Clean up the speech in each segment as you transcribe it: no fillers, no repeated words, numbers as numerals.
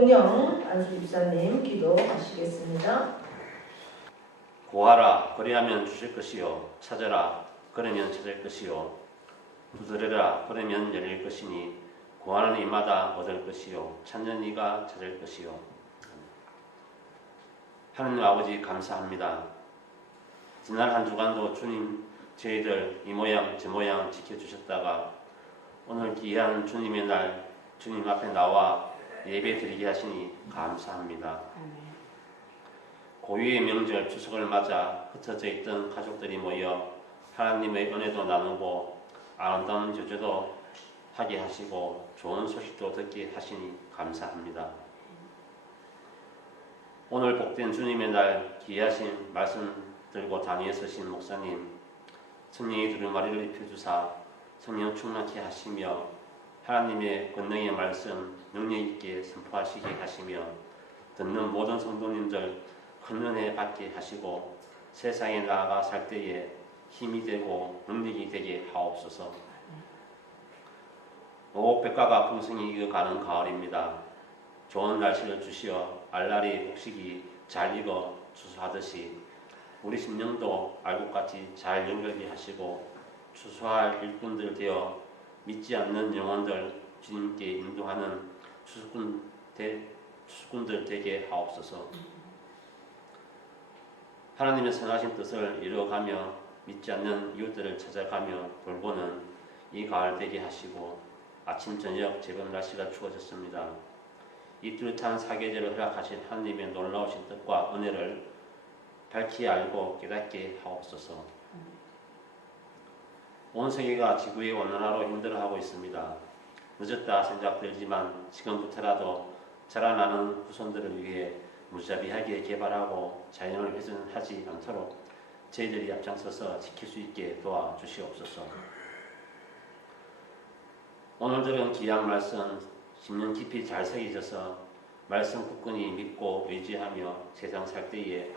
노홍영 안수집사님 기도하시겠습니다. 구하라 그리하면 주실 것이요 찾아라 그러면 찾을 것이요 두드려라 그러면 열릴 것이니 구하는 이마다 얻을 것이요 찾는 이가 찾을 것이요. 하나님 아버지 감사합니다. 지난 한 주간도 주님 저희들 이 모양 저 모양 지켜주셨다가 오늘 귀한 주님의 날 주님 앞에 나와 예배 드리게 하시니 감사합니다. 고유의 명절 추석을 맞아 흩어져 있던 가족들이 모여 하나님의 은혜도 나누고 아름다운 교제도 하게 하시고 좋은 소식도 듣게 하시니 감사합니다. 오늘 복된 주님의 날 귀하신 말씀 들고 단위에 서신 목사님 성령의 두루마리를 입혀주사 성령 충만케 하시며 하나님의 권능의 말씀 능력 있게 선포하시게 하시며 듣는 모든 성도님들 큰 은혜 받게 하시고 세상에 나아가 살 때에 힘이 되고 능력이 되게 하옵소서. 오곡백과가 풍성히 익어가는 가을입니다. 좋은 날씨를 주시어 알라리 곡식이 잘 익어 추수하듯이 우리 심령도 알곡같이 잘 연결게 하시고 추수할 일꾼들 되어 믿지 않는 영혼들 주님께 인도하는 추수꾼들 되게 하옵소서. 하나님의 선하신 뜻을 이루어가며 믿지 않는 이웃들을 찾아가며 돌보는 이 가을 되게 하시고 아침 저녁 제법 날씨가 추워졌습니다. 이 뚜렷한 사계절을 허락하신 하나님의 놀라우신 뜻과 은혜를 밝히 알고 깨닫게 하옵소서. 온 세계가 지구의 온난화로 힘들어하고 있습니다. 늦었다 생각들지만 지금부터라도 자라나는 후손들을 위해 무자비하게 개발하고 자연을 훼손하지 않도록 저희들이 앞장서서 지킬 수 있게 도와주시옵소서. 오늘 들은 귀한 말씀 심령 깊이 잘 새겨져서 말씀 굳건히 믿고 의지하며 세상 살 때에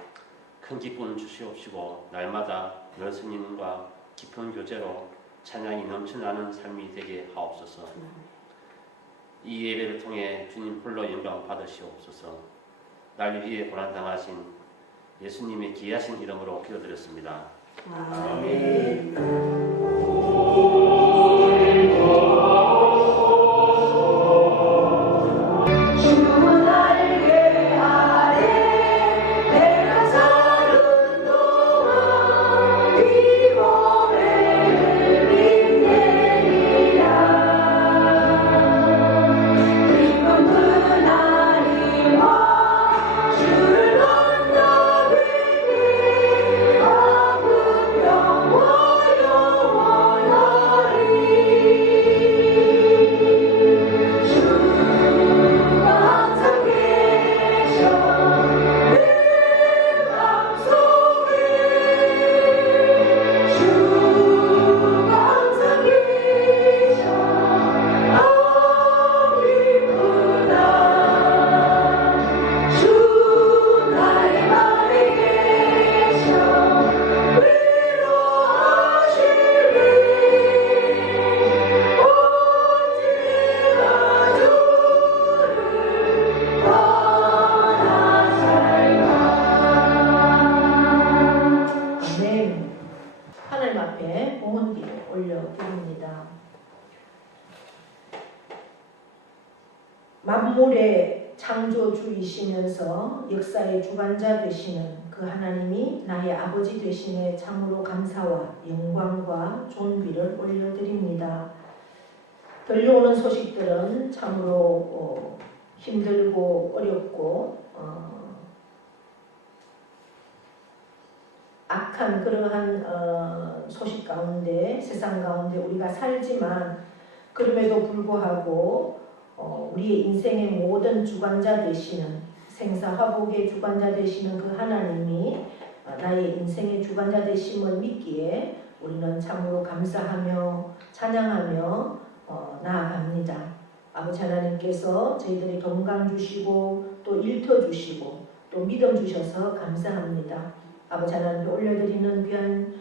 큰 기쁨 주시옵시고 날마다 늘 스님과 깊은 교제로 찬양이 넘쳐나는 삶이 되게 하옵소서. 이 예배를 통해 주님 홀로 영광 받으시옵소서. 날 위해 고난당하신 예수님의 귀하신 이름으로 기도드렸습니다. 아멘. 만물의 창조주이시면서 역사의 주관자 되시는 그 하나님이 나의 아버지 되심에 참으로 감사와 영광과 존귀를 올려드립니다. 들려오는 소식들은 참으로 힘들고 어렵고 악한 그러한 소식 가운데 세상 가운데 우리가 살지만 그럼에도 불구하고 우리의 인생의 모든 주관자 되시는 생사화복의 주관자 되시는 그 하나님이 나의 인생의 주관자 되심을 믿기에 우리는 참으로 감사하며 찬양하며 나아갑니다. 아버지 하나님께서 저희들이 건강 주시고 또 일터 주시고 또 믿음 주셔서 감사합니다. 아버지 하나님께 올려드리는 귀한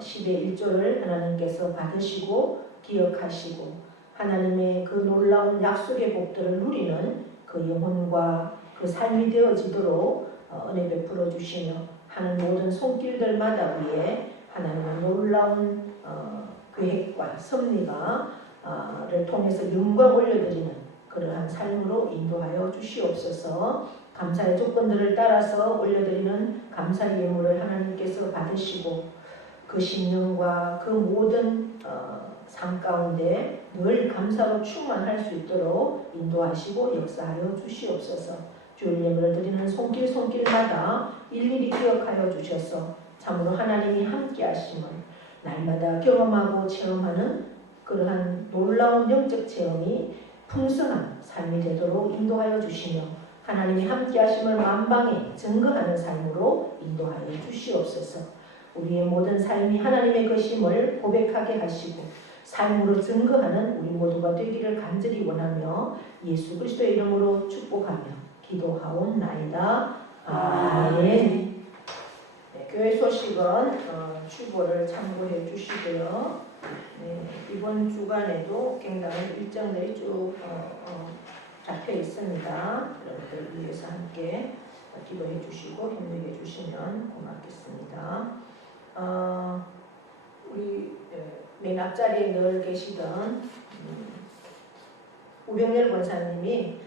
10의 1조를 하나님께서 받으시고 기억하시고 하나님의 그 놀라운 약속의 복들을 누리는 그 그 영혼과 그 삶이 되어지도록 은혜 베풀어 주시며 하는 모든 손길들마다 위에 하나님의 놀라운 계획과 섭리가를 통해서 영광 올려드리는 그러한 삶으로 인도하여 주시옵소서. 감사의 조건들을 따라서 올려드리는 감사의 예물을 하나님께서 받으시고 그 심령과 그 모든 삶 가운데 늘 감사로 충만할 수 있도록 인도하시고 역사하여 주시옵소서. 주일 예물을 드리는 손길마다 일일이 기억하여 주셔서 참으로 하나님이 함께 하심을 날마다 경험하고 체험하는 그러한 놀라운 영적 체험이 풍성한 삶이 되도록 인도하여 주시며 하나님이 함께 하심을 만방에 증거하는 삶으로 인도하여 주시옵소서. 우리의 모든 삶이 하나님의 것임을 고백하게 하시고 삶으로 증거하는 우리 모두가 되기를 간절히 원하며 예수 그리스도의 이름으로 축복하며 기도하옵나이다. 아멘. 네, 교회 소식은 주보를 참고해 주시고요. 네, 이번 주간에도 굉장히 일정들이 쭉 잡혀 있습니다. 여러분들 위해서 함께 기도해 주시고 협력해 주시면 고맙겠습니다. 우리 맨 앞자리에 늘 계시던 우병렬 권사님이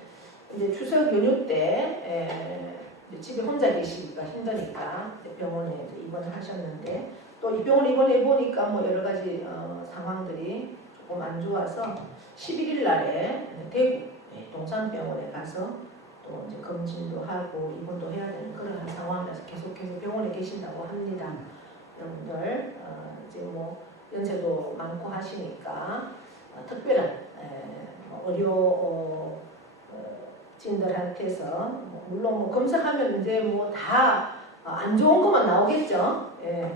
이제 추석 연휴 때 집에 혼자 계시기가 힘드니까 병원에 입원을 하셨는데 또 이 병원 입원해 보니까 뭐 여러 가지 상황들이 조금 안 좋아서 11일 날에 대구 동산병원에 가서 또 이제 검진도 하고 입원도 해야 되는 그런 상황이라서 계속해서 병원에 계신다고 합니다. 여러분들 이제 뭐 연세도 많고 하시니까 특별한 의료 진들한테서 물론 뭐 검사하면 이제 뭐 다 안 좋은 것만 나오겠죠. 예.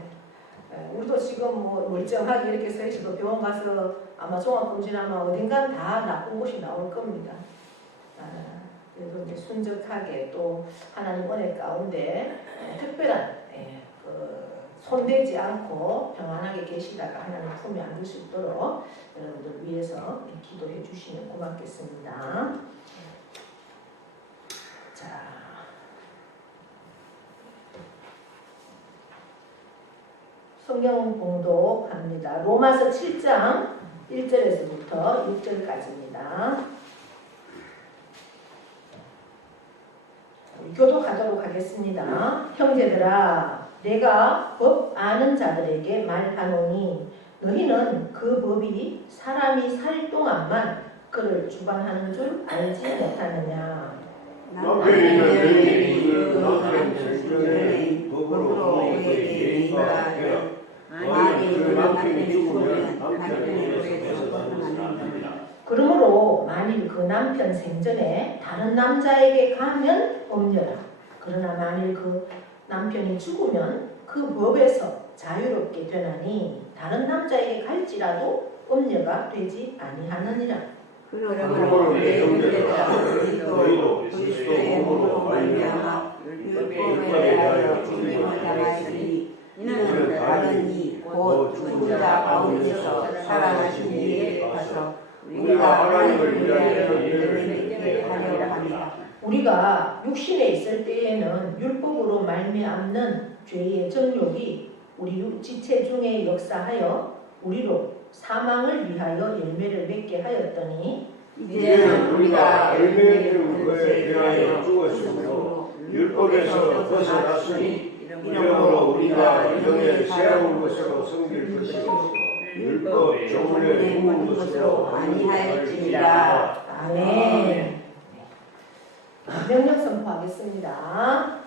우리도 지금 뭐 멀쩡하게 이렇게 서 있어도 병원 가서 아마 종합검진하면 어딘간 다 나쁜 것이 나올 겁니다. 그래도 이제 순적하게 또 하나님 은혜 가운데 특별한 손대지 않고 평안하게 계시다가 하나님 품에 안길 수 있도록 여러분들 위해서 기도해 주시면 고맙겠습니다. 자, 성경 봉독합니다. 로마서 7장 1절에서부터 6절까지입니다. 교독하도록 하겠습니다. 형제들아, 내가 법 아는 자들에게 말하노니 너희는 그 법이 사람이 살 동안만 그를 주관하는 줄 알지 못하느냐. 남편이나 남편 생전에 법으로 그에게 예의가 만일 그 남편이 죽으면 남편이 벗어나는 아닙니다. 그러므로 만일 그 남편 생전에 다른 남자에게 가면 엄려라. 그러나 만일 그 남편이 죽으면 그 법에서 자유롭게 되나니 다른 남자에게 갈지라도 엄려가 되지 아니하느니라. 그러므로 내 형제들아, 너희도 그리스도의 몸으로 말미암아 율법에 대하여 죽임을 당하였으니 이는 다른 이 곧 죽은 자 가운데서 살아나신 이에 가서 우리가 하나님을 위하여 예배를 드리게 하려 합니다. 우리가 육신에 있을 때에는 율법으로 말미암는 죄의 정욕이 우리 지체 중에 역사하여 우리로 사망을 위하여 열매를 맺게 하였더니 이제는 우리가 열매를 것에 대하여 죽었으므로 율법에서 벗어났으니 이러므로 우리가 영에 새로운 것으로 섬길 것이요 율법 조문에 묵은 것으로 아니하였지니라. 아멘. 명령 선포하겠습니다.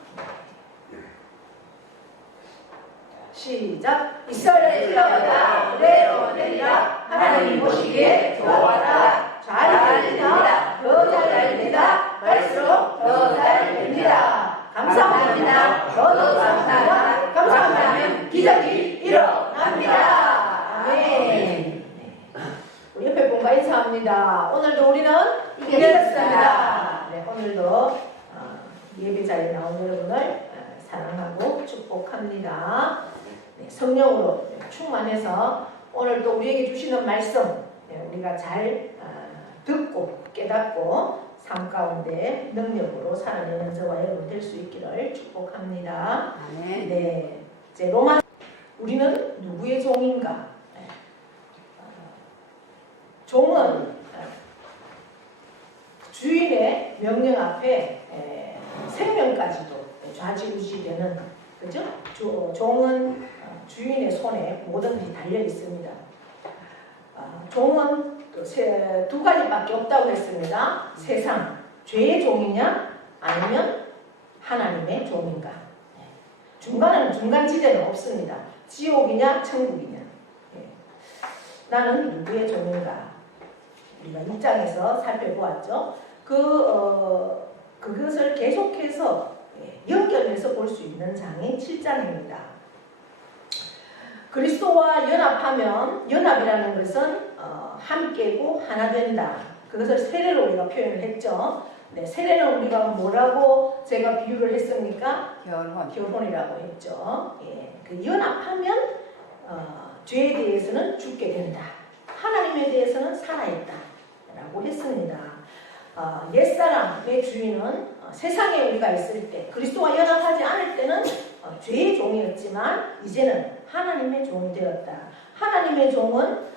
시작. 이스라엘 들어가라 그대로 내리라. 하나님 보시기에 좋아하라. 잘 됩니다. 더 잘 됩니다. 갈수록 더 잘 됩니다. 감사합니다. 더더 감사합니다. 감사하면 기적이 일어납니다. 아멘. 우리 옆에 분과 인사합니다. 오늘도 우리는 이겼습니다. 네, 오늘도 예배 자리에 나온 여러분을 사랑하고 축복합니다. 네, 성령으로 충만해서 오늘도 우리에게 주시는 말씀 우리가 잘 듣고 깨닫고 삶 가운데 능력으로 살아내는 저와 여러분 될 수 있기를 축복합니다. 아멘. 네, 이제 로마 우리는 누구의 종인가? 종은 주인의 명령 앞에 생명까지도 좌지우지되는, 그죠? 종은 주인의 손에 뭐든지 달려 있습니다. 종은 두 가지밖에 없다고 했습니다. 세상, 죄의 종이냐 아니면 하나님의 종인가. 중간은 중간지대는 없습니다. 지옥이냐 천국이냐. 나는 누구의 종인가? 우리가 6장에서 살펴보았죠. 그것을 계속해서 연결해서 볼 수 있는 장이 7장입니다. 그리스도와 연합하면, 연합이라는 것은 함께고 하나 된다. 그것을 세례로 우리가 표현을 했죠. 네, 세례는 우리가 뭐라고 제가 비유를 했습니까? 결혼이라고 했죠. 예, 그 연합하면 죄에 대해서는 죽게 된다. 하나님에 대해서는 살아있다라고 했습니다. 옛사람의 주인은 세상에 우리가 있을 때, 그리스도와 연합하지 않을 때는 죄의 종이었지만 이제는 하나님의 종이 되었다. 하나님의 종은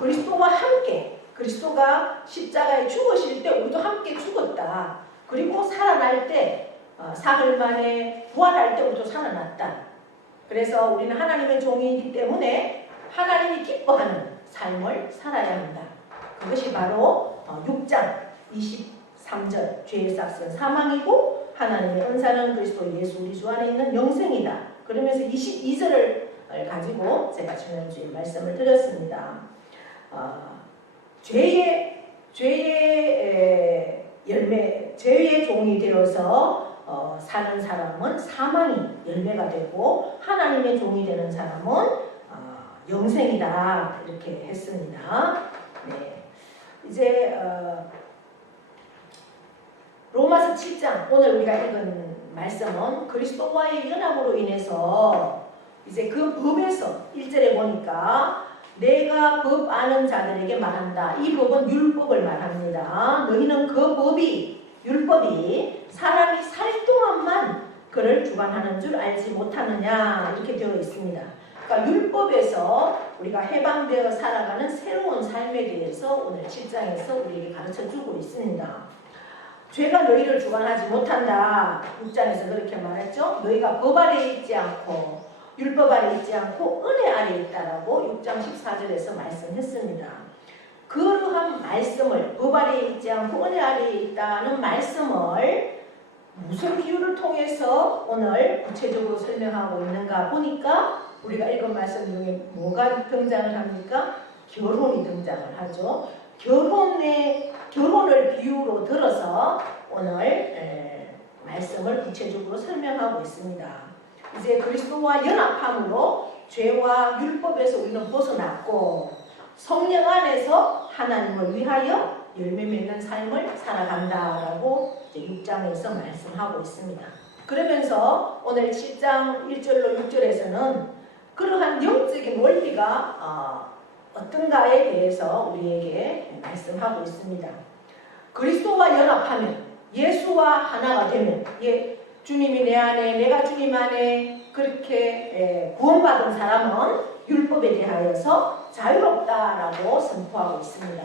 그리스도와 함께, 그리스도가 십자가에 죽으실 때 우리도 함께 죽었다. 그리고 살아날 때, 사흘 만에 부활할 때 우리도 살아났다. 그래서 우리는 하나님의 종이기 때문에 하나님이 기뻐하는 삶을 살아야 한다. 그것이 바로 6장 23절 죄의 싹은 사망이고 하나님의 은사는 그리스도 예수 우리 주 안에 있는 영생이다. 그러면서 22절을 가지고 제가 지난주에 말씀을 드렸습니다. 죄의 열매, 죄의 종이 되어서 사는 사람은 사망이 열매가 되고 하나님의 종이 되는 사람은 영생이다. 이렇게 했습니다. 네. 이제 로마서 7장 오늘 우리가 읽은 말씀은 그리스도와의 연합으로 인해서 이제 그 법에서 1절에 보니까 내가 법 아는 자들에게 말한다. 이 법은 율법을 말합니다. 너희는 그 법이, 율법이 사람이 살 동안만 그를 주관하는 줄 알지 못하느냐 이렇게 되어 있습니다. 그러니까 율법에서 우리가 해방되어 살아가는 새로운 삶에 대해서 오늘 7장에서 우리에게 가르쳐주고 있습니다. 죄가 너희를 주관하지 못한다. 6장에서 그렇게 말했죠. 너희가 법 아래에 있지 않고 율법 아래에 있지 않고 은혜 아래에 있다라고 6장 14절에서 말씀했습니다. 그러한 말씀을, 법 아래에 있지 않고 은혜 아래에 있다는 말씀을 무슨 비유를 통해서 오늘 구체적으로 설명하고 있는가 보니까 우리가 읽은 말씀 중에 뭐가 등장을 합니까? 결혼이 등장을 하죠. 결혼을 비유로 들어서 오늘 말씀을 구체적으로 설명하고 있습니다. 이제 그리스도와 연합함으로 죄와 율법에서 우리는 벗어났고 성령 안에서 하나님을 위하여 열매 맺는 삶을 살아간다라고 이제 6장에서 말씀하고 있습니다. 그러면서 오늘 7장 1절로 6절에서는 그러한 영적인 원리가 어떤가에 대해서 우리에게 말씀하고 있습니다. 그리스도와 연합하면, 예수와 하나가 되면, 주님이 내 안에, 내가 주님 안에 그렇게 구원받은 사람은 율법에 대하여서 자유롭다라고 선포하고 있습니다.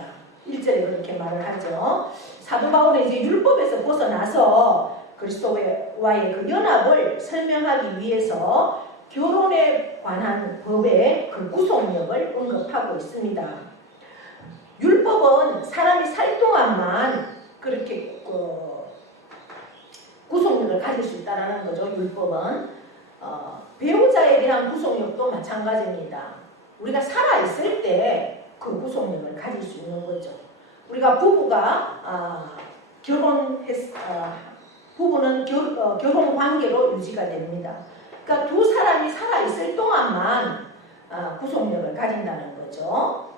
1절에 그렇게 말을 하죠. 사도 바울은 이제 율법에서 벗어나서 그리스도와의 그 연합을 설명하기 위해서 결혼에 관한 법의 그 구속력을 언급하고 있습니다. 율법은 사람이 살 동안만 그렇게 구속력을 가질 수 있다는 거죠. 율법은 배우자에 대한 구속력도 마찬가지입니다. 우리가 살아있을 때 그 구속력을 가질 수 있는 거죠. 우리가 부부가 부부는 결혼 관계로 유지가 됩니다. 그러니까 두 사람이 살아있을 동안만 구속력을 가진다는 거죠.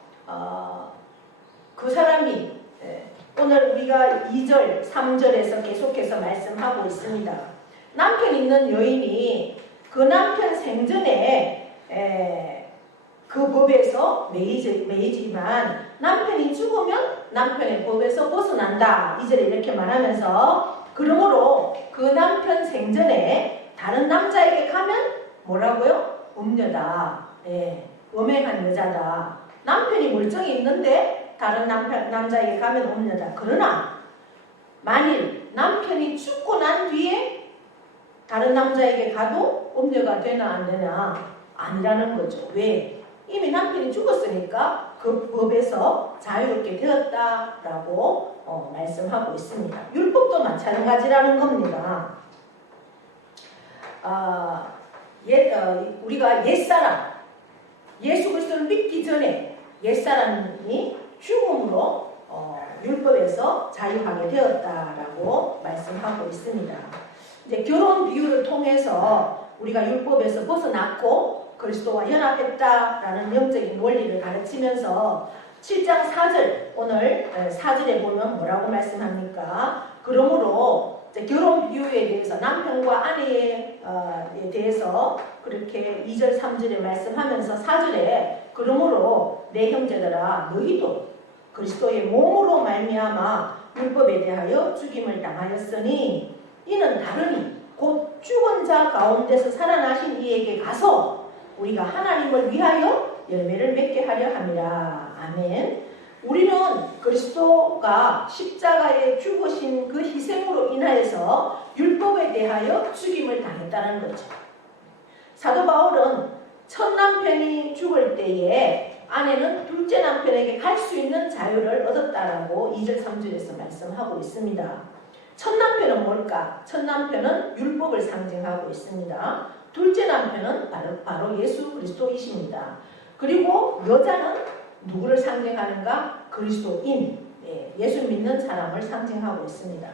그 사람이 오늘 우리가 2절, 3절에서 계속해서 말씀하고 있습니다. 남편 있는 여인이 그 남편 생전에 그 법에서 매이지만 남편이 죽으면 남편의 법에서 벗어난다. 2절에 이렇게 말하면서 그러므로 그 남편 생전에 다른 남자에게 가면 뭐라고요? 음녀다. 예, 음행한 여자다. 남편이 멀쩡히 있는데 다른 남자에게 가면 음녀다. 그러나 만일 남편이 죽고 난 뒤에 다른 남자에게 가도 음녀가 되나 안 되나? 아니라는 거죠. 왜? 이미 남편이 죽었으니까 그 법에서 자유롭게 되었다라고 말씀하고 있습니다. 율법도 마찬가지라는 겁니다. 우리가 옛사람, 예수 그리스도를 믿기 전에 옛사람이 죽음으로 율법에서 자유하게 되었다라고 말씀하고 있습니다. 이제 결혼 비유를 통해서 우리가 율법에서 벗어났고 그리스도와 연합했다라는 영적인 원리를 가르치면서 7장 4절, 오늘 4절에 보면 뭐라고 말씀합니까? 그러므로 이제 결혼 비유에 대해서 남편과 아내에 대해서 그렇게 2절 3절에 말씀하면서 4절에 그러므로 내 형제들아 너희도 그리스도의 몸으로 말미암아 율법에 대하여 죽임을 당하였으니 이는 다르니 곧 죽은 자 가운데서 살아나신 이에게 가서 우리가 하나님을 위하여 열매를 맺게 하려 함이라. 아멘. 우리는 그리스도가 십자가에 죽으신 그 희생으로 인하여서 율법에 대하여 죽임을 당했다는 거죠. 사도 바울은 첫 남편이 죽을 때에 아내는 둘째 남편에게 갈 수 있는 자유를 얻었다라고 2절 3절에서 말씀하고 있습니다. 첫 남편은 뭘까? 첫 남편은 율법을 상징하고 있습니다. 둘째 남편은 바로 예수 그리스도이십니다. 그리고 여자는 누구를 상징하는가? 그리스도인, 예수 믿는 사람을 상징하고 있습니다.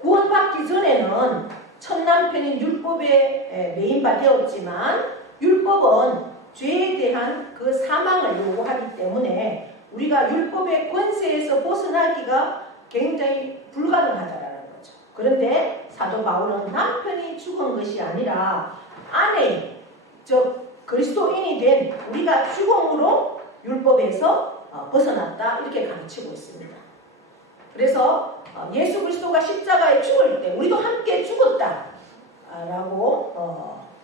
구원받기 전에는 첫 남편인 율법에 매인바 되었지만 율법은 죄에 대한 그 사망을 요구하기 때문에 우리가 율법의 권세에서 벗어나기가 굉장히 불가능하다라는 거죠. 그런데 사도 바울은 남편이 죽은 것이 아니라 아내, 즉 그리스도인이 된 우리가 죽음으로 율법에서 벗어났다 이렇게 가르치고 있습니다. 그래서 예수 그리스도가 십자가에 죽을 때 우리도 함께 죽었다라고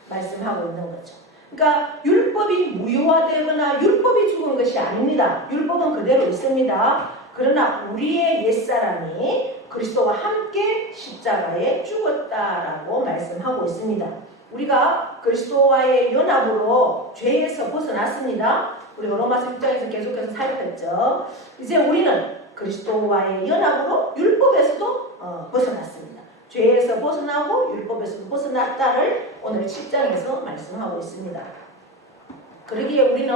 말씀하고 있는 거죠. 그러니까 율법이 무효화되거나 율법이 죽은 것이 아닙니다. 율법은 그대로 있습니다. 그러나 우리의 옛사람이 그리스도와 함께 십자가에 죽었다라고 말씀하고 있습니다. 우리가 그리스도와의 연합으로 죄에서 벗어났습니다. 우리가 로마서 6장에서 계속해서 살폈죠. 이제 우리는 그리스도와의 연합으로 율법에서도 벗어났습니다. 죄에서 벗어나고 율법에서도 벗어났다를 오늘 7장에서 말씀하고 있습니다. 그러기에 우리는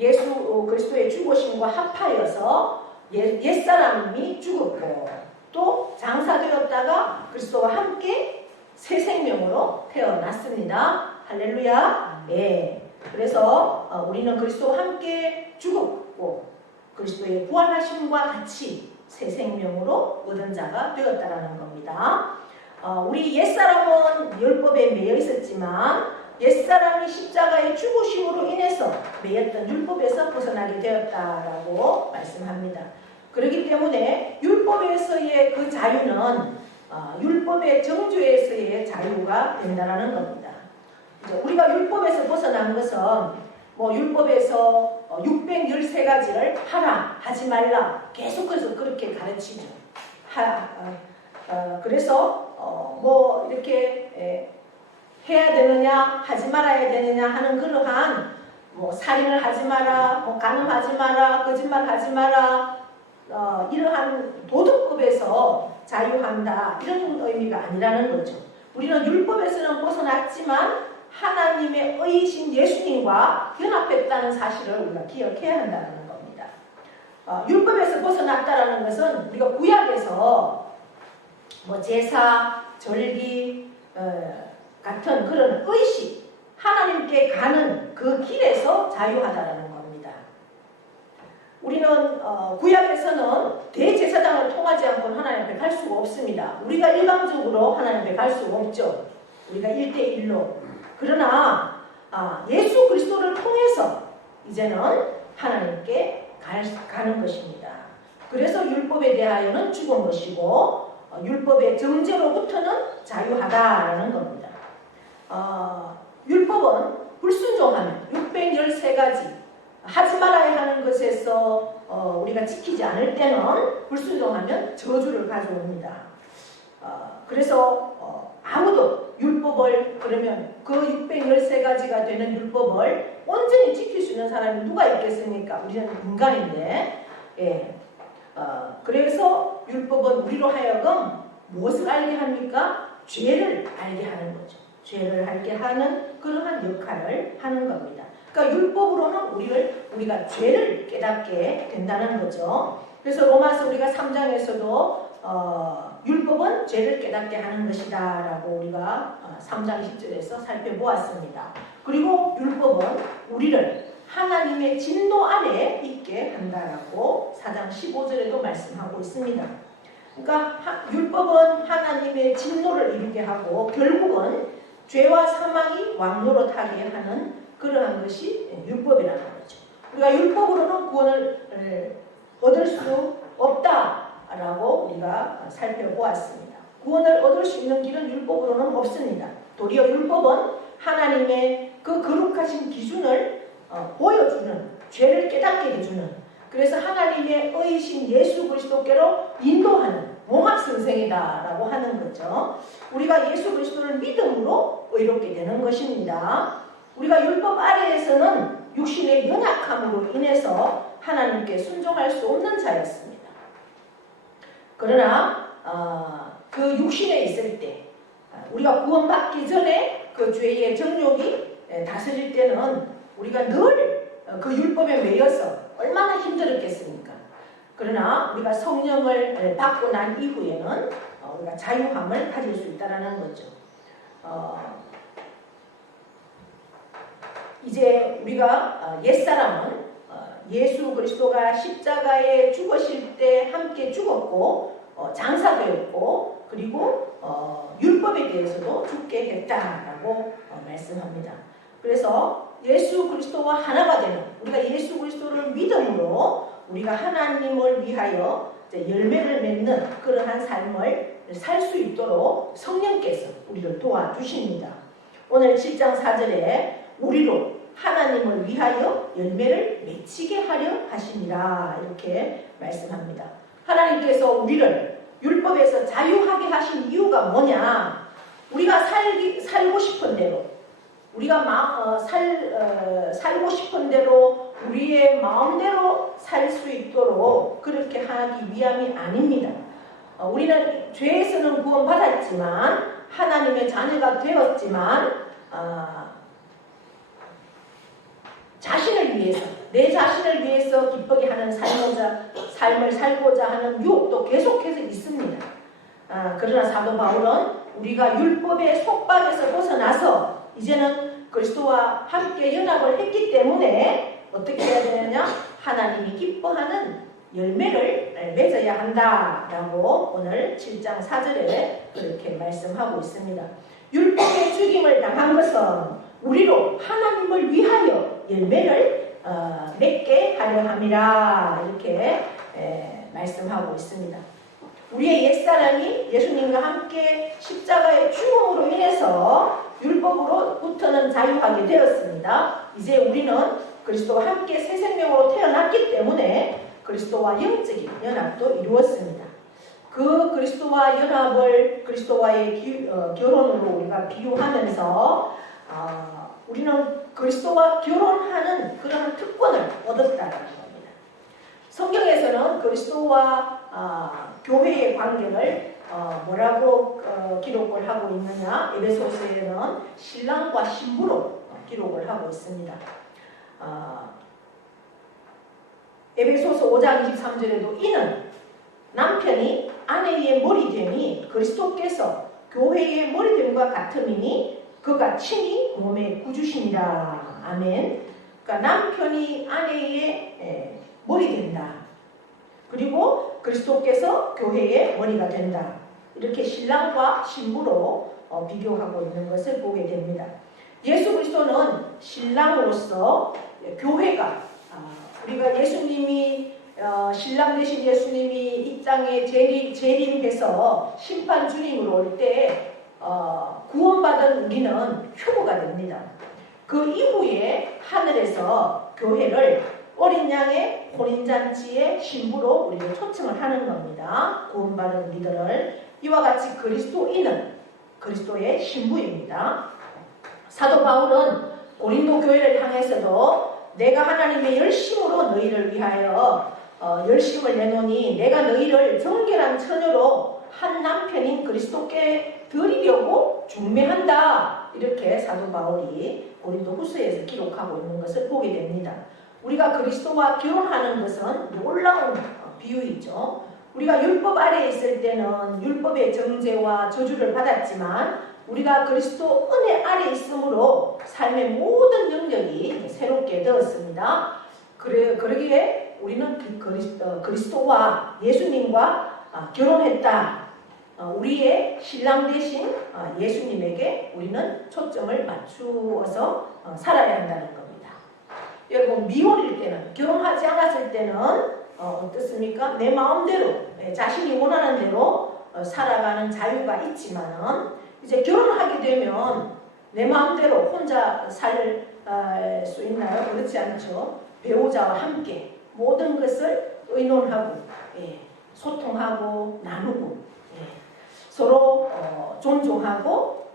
예수 그리스도의 죽으심과 합하여서 옛사람이 죽었고 또 장사되었다가 그리스도와 함께 새 생명으로 태어났습니다. 할렐루야. 예. 그래서 우리는 그리스도와 함께 죽었고 그리스도의 부활하심과 같이 새 생명으로 얻은 자가 되었다라는 겁니다. 우리 옛사람은 율법에 매여 있었지만 옛사람이 십자가의 죽으심으로 인해서 매였던 율법에서 벗어나게 되었다라고 말씀합니다. 그렇기 때문에 율법에서의 그 자유는 율법의 정죄에서의 자유가 된다는 겁니다. 이제 우리가 율법에서 벗어난 것은 율법에서 613가지를 하라, 하지 말라 계속해서 그렇게 가르치죠. 그래서 이렇게 해야 되느냐, 하지 말아야 되느냐 하는 그러한 살인을 하지 마라, 간음하지 마라, 거짓말하지 마라, 이러한 도덕법에서 자유한다 이런 의미가 아니라는 거죠. 우리는 율법에서는 벗어났지만 하나님의 의이신 예수님과 연합했다는 사실을 우리가 기억해야 한다는 겁니다. 율법에서 벗어났다는 것은 우리가 구약에서 제사, 절기 같은 그런 의식, 하나님께 가는 그 길에서 자유하다라는 겁니다. 우리는 구약에서는 대제사장을 통하지 않고는 하나님 앞에 갈 수가 없습니다. 우리가 일방적으로 하나님 앞에 갈 수가 없죠. 우리가 1대1로. 그러나 예수 그리스도를 통해서 이제는 하나님께 가는 것입니다. 그래서 율법에 대하여는 죽은 것이고 율법의 정죄로부터는 자유하다라는 겁니다. 율법은 불순종하면 613가지 하지 말아야 하는 것에서 우리가 지키지 않을 때는 불순종하면 저주를 가져옵니다. 그래서 아무도 율법을 그러면 그 613가지가 되는 율법을 온전히 지킬 수 있는 사람이 누가 있겠습니까? 우리는 인간인데 예. 그래서 율법은 우리로 하여금 무엇을 알게 합니까? 죄를 알게 하는 거죠. 죄를 알게 하는 그러한 역할을 하는 겁니다. 그러니까 율법으로는 우리가 죄를 깨닫게 된다는 거죠. 그래서 로마서 우리가 3장에서도 율법은 죄를 깨닫게 하는 것이다 라고 우리가 3장 10절에서 살펴보았습니다. 그리고 율법은 우리를 하나님의 진노 아래에 있게 한다라고 4장 15절에도 말씀하고 있습니다. 그러니까 율법은 하나님의 진노를 이루게 하고 결국은 죄와 사망이 왕노릇하게 하는 그러한 것이 율법이라는 거죠. 우리가 율법으로는 구원을 얻을 수 없다라고 우리가 살펴보았습니다. 구원을 얻을 수 있는 길은 율법으로는 없습니다. 도리어 율법은 하나님의 그 거룩하신 기준을 보여주는, 죄를 깨닫게 해주는, 그래서 하나님의 의이신 예수 그리스도께로 인도하는 몽합선생이다라고 하는 거죠. 우리가 예수 그리스도를 믿음으로 의롭게 되는 것입니다. 우리가 율법 아래에서는 육신의 연약함으로 인해서 하나님께 순종할 수 없는 자였습니다. 그러나 그 육신에 있을 때 우리가 구원받기 전에 그 죄의 정욕이 다스릴 때는 우리가 늘 그 율법에 매여서 얼마나 힘들었겠습니까? 그러나 우리가 성령을 받고 난 이후에는 우리가 자유함을 가질 수 있다는 거죠. 이제 우리가 옛사람은 예수 그리스도가 십자가에 죽으실 때 함께 죽었고 장사되었고 그리고 율법에 대해서도 죽게 했다라고 말씀합니다. 그래서 예수 그리스도와 하나가 되는 우리가 예수 그리스도를 믿음으로 우리가 하나님을 위하여 열매를 맺는 그러한 삶을 살 수 있도록 성령께서 우리를 도와주십니다. 오늘 7장 4절에 우리로 하나님을 위하여 열매를 맺히게 하려 하심이라 이렇게 말씀합니다. 하나님께서 우리를 율법에서 자유하게 하신 이유가 뭐냐? 우리가 살고 싶은 대로 우리가 살고 싶은 대로 우리의 마음대로 살 수 있도록 그렇게 하기 위함이 아닙니다. 우리는 죄에서는 구원받았지만 하나님의 자녀가 되었지만 자신을 위해서 내 자신을 위해서 기쁘게 하는 삶을 살고자 하는 유혹도 계속해서 있습니다. 그러나 사도 바울은 우리가 율법의 속박에서 벗어나서 이제는 그리스도와 함께 연합을 했기 때문에 어떻게 해야 되느냐? 하나님이 기뻐하는 열매를 맺어야 한다라고 오늘 7장 4절에 그렇게 말씀하고 있습니다. 율법의 죽임을 당한 것은 우리로 하나님을 위하여 열매를 맺게 하려 함이라 이렇게 말씀하고 있습니다. 우리의 옛사람이 예수님과 함께 십자가의 죽음으로 인해서 율법으로부터는 자유하게 되었습니다. 이제 우리는 그리스도와 함께 새 생명으로 태어났기 때문에 그리스도와 영적인 연합도 이루었습니다. 그 그리스도와 연합을 그리스도와의 결혼으로 우리가 비유하면서 우리는 그리스도와 결혼하는 그런 특권을 얻었다는 겁니다. 성경에서는 그리스도와 교회의 관계를 뭐라고 기록을 하고 있느냐? 에베소서에는 신랑과 신부로 기록을 하고 있습니다. 에베소서 5장 23절에도 이는 남편이 아내의 머리됨이 그리스도께서 교회의 머리됨과 같음이니 그가 친히 몸의 구주시니라. 아멘. 그러니까 남편이 아내의 머리 된다. 그리고 그리스도께서 교회의 머리가 된다. 이렇게 신랑과 신부로 비교하고 있는 것을 보게 됩니다. 예수 그리스도는 신랑으로서 교회가 우리가 예수님이 신랑 되신 예수님이 이 땅에 재림해서 심판 주님으로 올 때 구원받은 우리는 휴무가 됩니다. 그 이후에 하늘에서 교회를 어린 양의 혼인잔치의 신부로 우리를 초청을 하는 겁니다. 구원받은 우리들을. 이와 같이 그리스도인은 그리스도의 신부입니다. 사도 바울은 고린도 교회를 향해서도 내가 하나님의 열심으로 너희를 위하여 열심을 내노니 내가 너희를 정결한 처녀로 한 남편인 그리스도께 드리려고 중매한다. 이렇게 사도 바울이 고린도 후서에서 기록하고 있는 것을 보게 됩니다. 우리가 그리스도와 결혼하는 것은 놀라운 비유이죠. 우리가 율법 아래에 있을 때는 율법의 정죄와 저주를 받았지만 우리가 그리스도 은혜 아래 있으므로 삶의 모든 영역이 새롭게 되었습니다. 그러기에 우리는 그리스도와 예수님과 결혼했다. 우리의 신랑 되신 예수님에게 우리는 초점을 맞추어서 살아야 한다는 겁니다. 여러분, 미혼일 때는, 결혼하지 않았을 때는 어떻습니까? 내 마음대로, 자신이 원하는 대로 살아가는 자유가 있지만은 이제 결혼하게 되면 내 마음대로 혼자 살 수 있나요? 그렇지 않죠. 배우자와 함께 모든 것을 의논하고 소통하고 나누고 서로 존중하고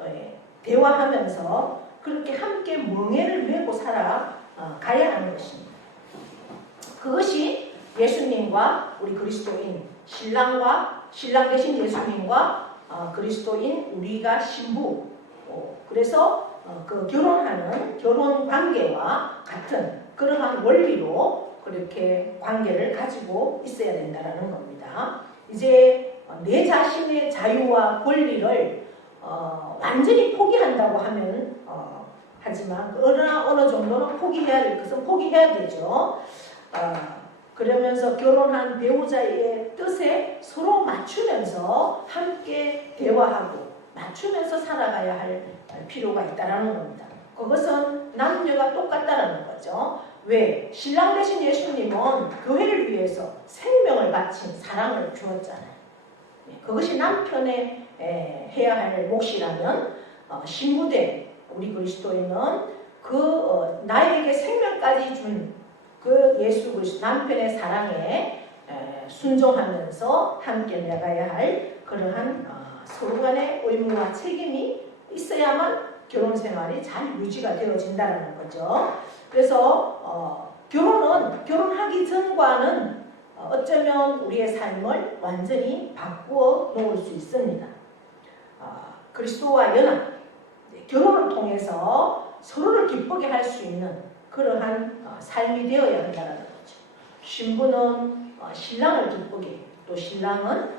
대화하면서 그렇게 함께 멍에를 메고 살아가야 하는 것입니다. 그것이 예수님과 우리 그리스도인 신랑 되신 예수님과 그리스도인 우리가 신부, 그래서 그 결혼하는 결혼 관계와 같은 그러한 원리로 그렇게 관계를 가지고 있어야 된다는 겁니다. 이제 내 자신의 자유와 권리를 완전히 포기한다고 하면 하지만 어느 정도는 포기해야 될 것은 포기해야 되죠. 그러면서 결혼한 배우자의 뜻에 서로 맞추면서 함께 대화하고 맞추면서 살아가야 할 필요가 있다는 겁니다. 그것은 남녀가 똑같다는 거죠. 왜? 신랑 되신 예수님은 교회를 위해서 생명을 바친 사랑을 주었잖아요. 그것이 남편의 해야 할 몫이라면 신부된 우리 그리스도인은 나에게 생명까지 준 그 예수 그리스도 남편의 사랑에 순종하면서 함께 나가야 할 그러한 서로 간의 의무와 책임이 있어야만 결혼 생활이 잘 유지가 되어진다는 거죠. 그래서 결혼은 결혼하기 전과는 어쩌면 우리의 삶을 완전히 바꾸어 놓을 수 있습니다. 그리스도와 연합, 결혼을 통해서 서로를 기쁘게 할 수 있는 그러한 삶이 되어야 한다는 거죠. 신부는 신랑을 기쁘게, 또 신랑은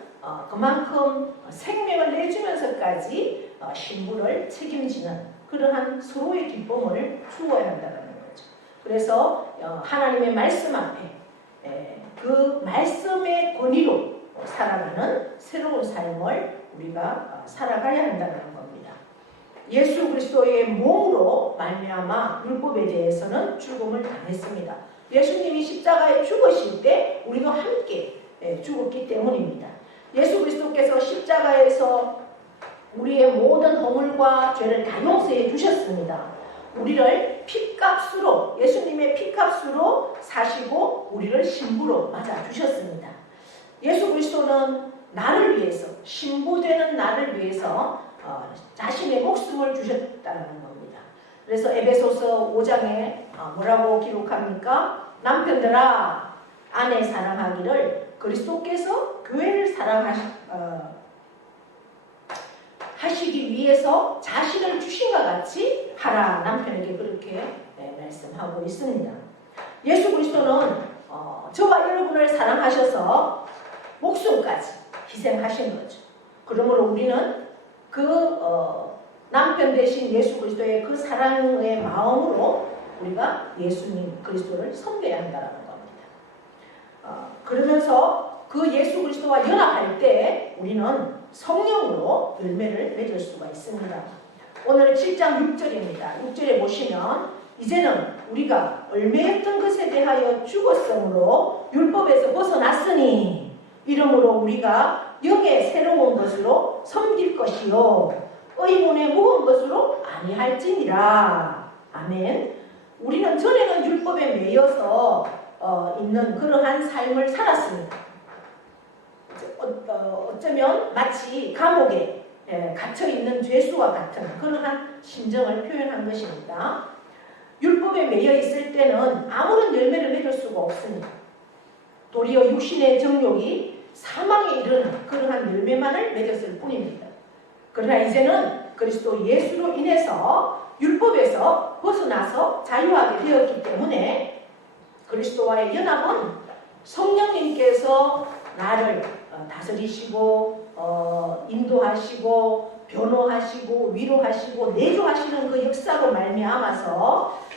그만큼 생명을 내주면서까지 신부를 책임지는 그러한 서로의 기쁨을 주어야 한다는 거죠. 그래서 하나님의 말씀 앞에 그 말씀의 권위로 살아가는 새로운 삶을 우리가 살아가야 한다는 겁니다. 예수 그리스도의 몸으로 말미암아 율법에 대해서는 죽음을 당했습니다. 예수님이 십자가에 죽으실 때 우리도 함께 죽었기 때문입니다. 예수 그리스도께서 십자가에서 우리의 모든 허물과 죄를 다 용서해 주셨습니다. 우리를 피값으로, 예수님의 피값으로 사시고 우리를 신부로 맞아 주셨습니다. 예수 그리스도는 나를 위해서, 신부되는 나를 위해서 자신의 목숨을 주셨다는 겁니다. 그래서 에베소서 5장에 뭐라고 기록합니까? 남편들아, 아내 사랑하기를 그리스도께서 교회를 하시기 위해서 자신을 주신과 같이 하라. 남편에게 그렇게 말씀하고 있습니다. 예수 그리스도는 저와 여러분을 사랑하셔서 목숨까지 희생하신 거죠. 그러므로 우리는 남편 되신 예수 그리스도의 그 사랑의 마음으로 우리가 예수님 그리스도를 섬겨야 한다는 겁니다. 그러면서 그 예수 그리스도와 연합할 때 우리는 성령으로 열매를 맺을 수가 있습니다. 오늘 7장 6절입니다. 6절에 보시면 이제는 우리가 얽매였던 것에 대하여 죽었으므로 율법에서 벗어났으니 이러므로 우리가 영의 새로운 것으로 섬길 것이요 의문에 묵은 것으로 아니할지니라. 아멘. 우리는 전에는 율법에 매여서 있는 그러한 삶을 살았습니다. 어쩌면 마치 감옥에 갇혀있는 죄수와 같은 그러한 심정을 표현한 것입니다. 율법에 매여 있을 때는 아무런 열매를 맺을 수가 없습니다. 도리어 육신의 정욕이 사망에 이르는 그러한 열매만을 맺었을 뿐입니다. 그러나 이제는 그리스도 예수로 인해서 율법에서 벗어나서 자유하게 되었기 때문에 그리스도와의 연합은 성령님께서 나를 다스리시고 인도하시고 변호하시고 위로하시고 내조하시는 그 역사로 말미암아서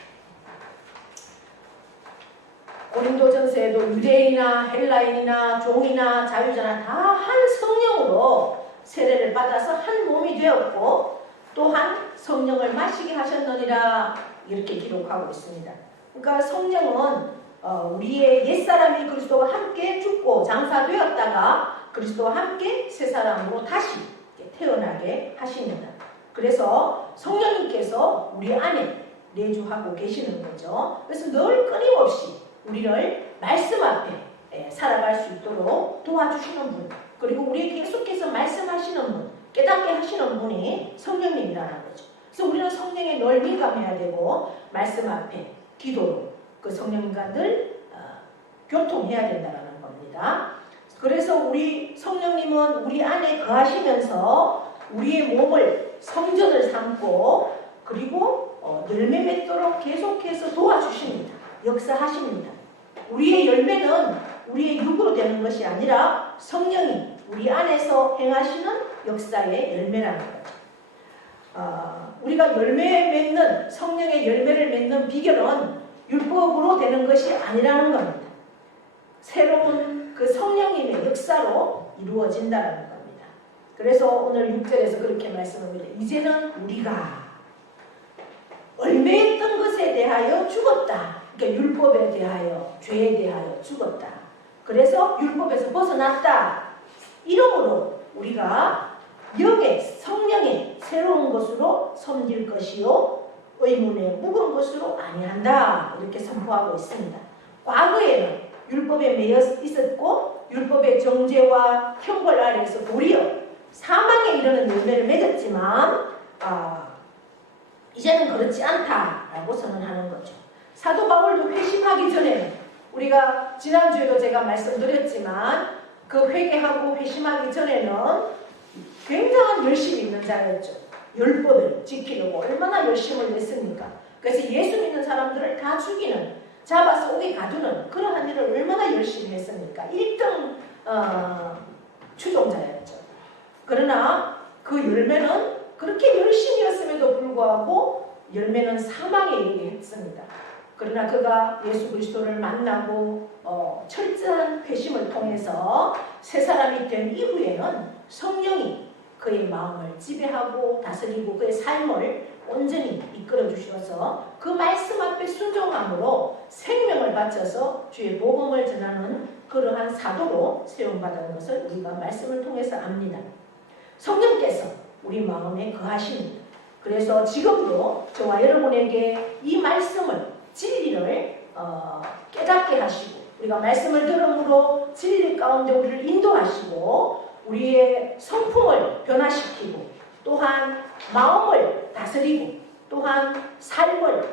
고린도전서에도 유대인이나 헬라인이나 종이나 자유자나 다 한 성령으로 세례를 받아서 한 몸이 되었고 또한 성령을 마시게 하셨느니라 이렇게 기록하고 있습니다. 그러니까 성령은 우리의 옛사람이 그리스도와 함께 죽고 장사되었다가 그리스도와 함께 새 사람으로 다시 태어나게 하십니다. 그래서 성령님께서 우리 안에 내주하고 계시는 거죠. 그래서 늘 끊임없이 우리를 말씀 앞에 살아갈 수 있도록 도와주시는 분, 그리고 우리에게 계속해서 말씀하시는 분, 깨닫게 하시는 분이 성령님이라는 거죠. 그래서 우리는 성령에 늘 민감해야 되고 말씀 앞에 기도로 그 성령님과 늘 교통해야 된다는 겁니다. 그래서 우리 성령님은 우리 안에 거하시면서 우리의 몸을 성전을 삼고 그리고 열매 맺도록 계속해서 도와주십니다. 역사하십니다. 우리의 열매는 우리의 육으로 되는 것이 아니라 성령이 우리 안에서 행하시는 역사의 열매라는 거죠. 우리가 열매 맺는 성령의 열매를 맺는 비결은 율법으로 되는 것이 아니라는 겁니다. 새로운 그 성령님의 역사로 이루어진다는 겁니다. 그래서 오늘 6절에서 그렇게 말씀합니다. 이제는 우리가 얽매였던 것에 대하여 죽었다. 그러니까 율법에 대하여, 죄에 대하여 죽었다. 그래서 율법에서 벗어났다. 이러므로 우리가 영의 성령의 새로운 것으로 섬길 것이요 의문에 묵은 것으로 아니한다. 이렇게 선포하고 있습니다. 과거에는 율법에 매여 있었고 율법의 정죄와 형벌 아래에서 도리어 사망에 이르는 열매를 맺었지만 이제는 그렇지 않다라고 선언하는 거죠. 사도 바울도 회심하기 전에 우리가 지난주에도 제가 말씀드렸지만 그 회개하고 회심하기 전에는 굉장한 열심이 있는 자였죠. 율법을 지키려고 얼마나 열심을 냈습니까? 그래서 예수 믿는 사람들을 다 죽이는, 잡아서 옥에 가두는 그러한 일을 얼마나 열심히 했습니까? 1등 추종자였죠. 그러나 그 열매는 그렇게 열심히 했음에도 불구하고 열매는 사망에 이르게 했습니다. 그러나 그가 예수 그리스도를 만나고 철저한 회심을 통해서 새 사람이 된 이후에는 성령이 그의 마음을 지배하고 다스리고 그의 삶을 온전히 이끌어 주셔서 그 말씀 앞에 순종함으로 생명을 바쳐서 주의 복음을 전하는 그러한 사도로 세움받은 것을 우리가 말씀을 통해서 압니다. 성령께서 우리 마음에 거하십니다. 그래서 지금도 저와 여러분에게 이 말씀을, 진리를 깨닫게 하시고 우리가 말씀을 들음으로 진리 가운데 우리를 인도하시고 우리의 성품을 변화시키고 또한 마음을 다스리고 또한 삶을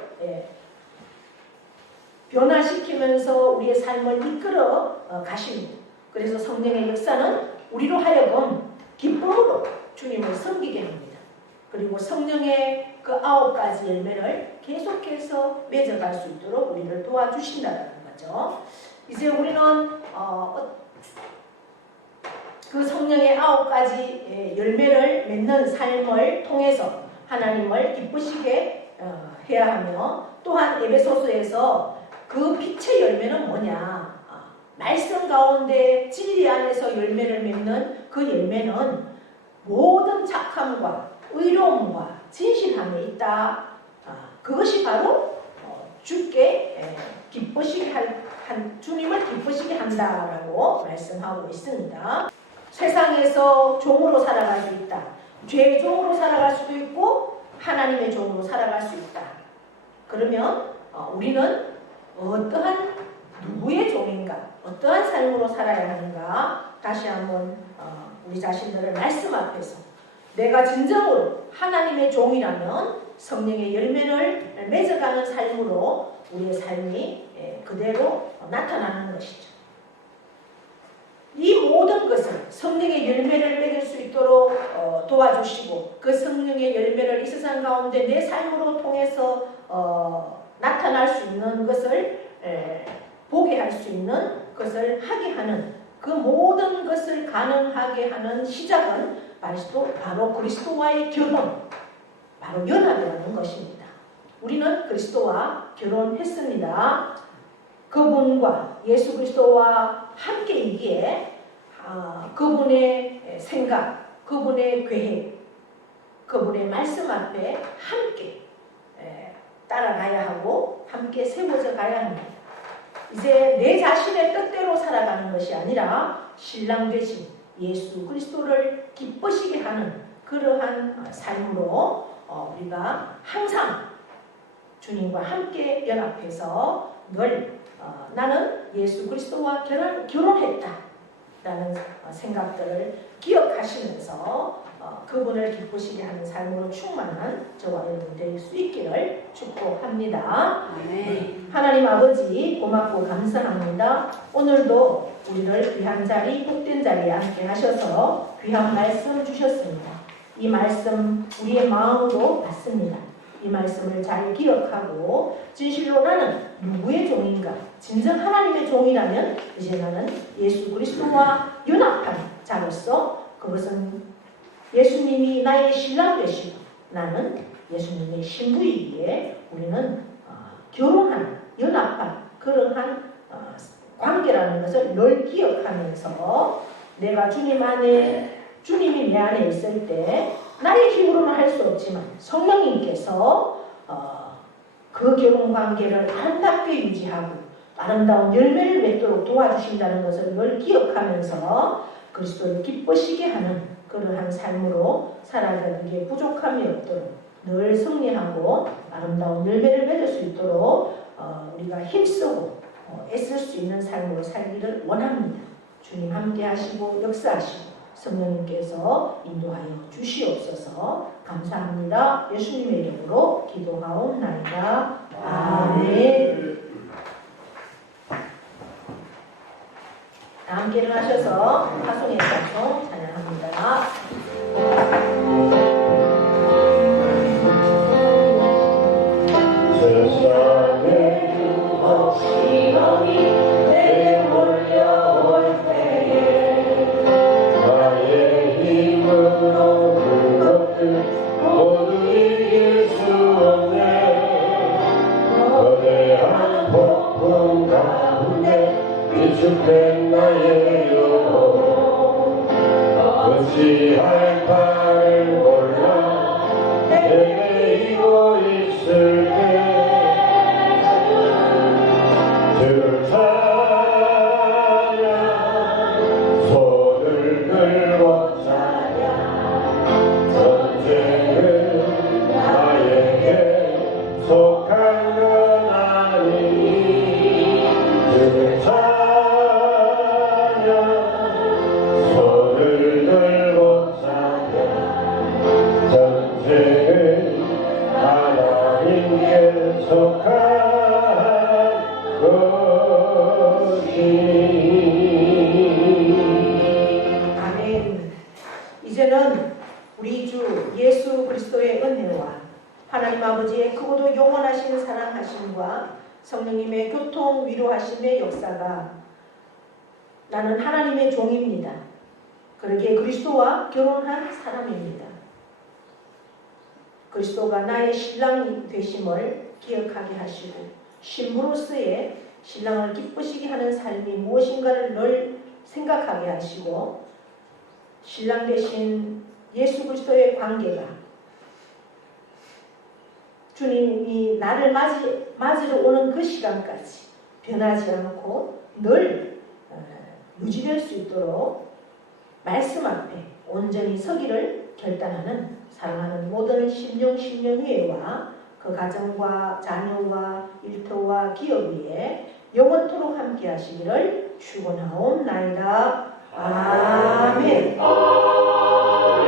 변화시키면서 우리의 삶을 이끌어 가십니다. 그래서 성령의 역사는 우리로 하여금 기쁨으로 주님을 섬기게 합니다. 그리고 성령의 그 9가지 열매를 계속해서 맺어갈 수 있도록 우리를 도와주신다는 거죠. 이제 우리는 그 성령의 9가지 열매를 맺는 삶을 통해서 하나님을 기쁘시게 해야 하며 또한 에베소서에서 그 빛의 열매는 뭐냐? 말씀 가운데 진리 안에서 열매를 맺는 그 열매는 모든 착함과 의로움과 진실함에 있다. 그것이 바로 주께 기쁘시게 주님을 기쁘시게 한다라고 말씀하고 있습니다. 세상에서 종으로 살아갈 수 있다. 죄의 종으로 살아갈 수도 있고 하나님의 종으로 살아갈 수 있다. 그러면 우리는 어떠한 누구의 종인가? 어떠한 삶으로 살아야 하는가? 다시 한번 우리 자신들을 말씀 앞에서 내가 진정으로 하나님의 종이라면 성령의 열매를 맺어가는 삶으로 우리의 삶이 그대로 나타나는 것이죠. 이 모든 것을 성령의 열매를 맺을 수 있도록 도와주시고 그 성령의 열매를 이 세상 가운데 내 삶으로 통해서 나타날 수 있는 것을 보게 할 수 있는 것을 하게 하는 그 모든 것을 가능하게 하는 시작은 바로 그리스도와의 결혼, 바로 연합이라는 것입니다. 우리는 그리스도와 결혼했습니다. 그분과 예수 그리스도와 함께이기에 그분의 생각, 그분의 계획, 그분의 말씀 앞에 함께 따라가야 하고 함께 세워져 가야 합니다. 이제 내 자신의 뜻대로 살아가는 것이 아니라 신랑 되신 예수 그리스도를 기쁘시게 하는 그러한 삶으로 우리가 항상 주님과 함께 연합해서 늘 나는 예수 그리스도와 결혼했다라는 생각들을 기억하시면서 그분을 기쁘시게 하는 삶으로 충만한 저와 여러분 될 수 있기를 축복합니다. 하나님 아버지 고맙고 감사합니다. 오늘도 우리를 귀한 자리, 복된 자리에 앉게 하셔서 귀한 말씀 주셨습니다. 이 말씀 우리의 마음으로 받습니다. 이 말씀을 잘 기억하고 진실로 나는 누구의 종인가? 진정 하나님의 종이라면 이제 나는 예수 그리스도와 연합한 자로서 그것은 예수님이 나의 신랑 되시고 나는 예수님의 신부이기에 우리는 결혼한, 연합한 그러한 관계라는 것을 늘 기억하면서 내가 주님 안에, 주님이 내 안에 있을 때 나의 힘으로는 할 수 없지만 성령님께서 그 결혼 관계를 아름답게 유지하고 아름다운 열매를 맺도록 도와주신다는 것을 늘 기억하면서 그리스도를 기쁘시게 하는 그러한 삶으로 살아가기에 부족함이 없도록 늘 승리하고 아름다운 열매를 맺을 수 있도록 우리가 힘쓰고 애쓸 수 있는 삶으로 살기를 원합니다. 주님 함께 하시고 역사하시고 성령님께서 인도하여 주시옵소서. 감사합니다. 예수님의 이름으로 기도하옵나이다. 아멘. 다 함께 일어나셔서 파송의 찬송 찬양합니다. 세상에 시험이 내게 몰려올 때에 나의 힘으로 그것들 모두 이길 수 없네. 거대한 폭풍 가운데 위축된 나의 영혼 의지할 바를 몰라 내게 이고 있을 때 주를 찬양 손을 들고 찬양 전쟁은 나에게 속한 건 아니니 주를 찬양 손을 들고 찬양 전쟁은 하나님께 속한 아멘. 이제는 우리 주 예수 그리스도의 은혜와 하나님 아버지의 크고도 영원하신 사랑하심과 성령님의 교통 위로하심의 역사가 나는 하나님의 종입니다. 그러기에 그리스도와 결혼한 사람입니다. 그리스도가 나의 신랑이 되심을 기억하게 하시고 신부로서의 신랑을 기쁘시게 하는 삶이 무엇인가를 늘 생각하게 하시고 신랑 되신 예수 그리스도의 관계가 주님이 나를 맞으러 오는 그 시간까지 변하지 않고 늘 유지될 수 있도록 말씀 앞에 온전히 서기를 결단하는 사랑하는 모든 심령회와 그 가정과 자녀와 일터와 기업 위에 영원토록 함께 하시기를 축원하옵나이다. 아멘. 아멘.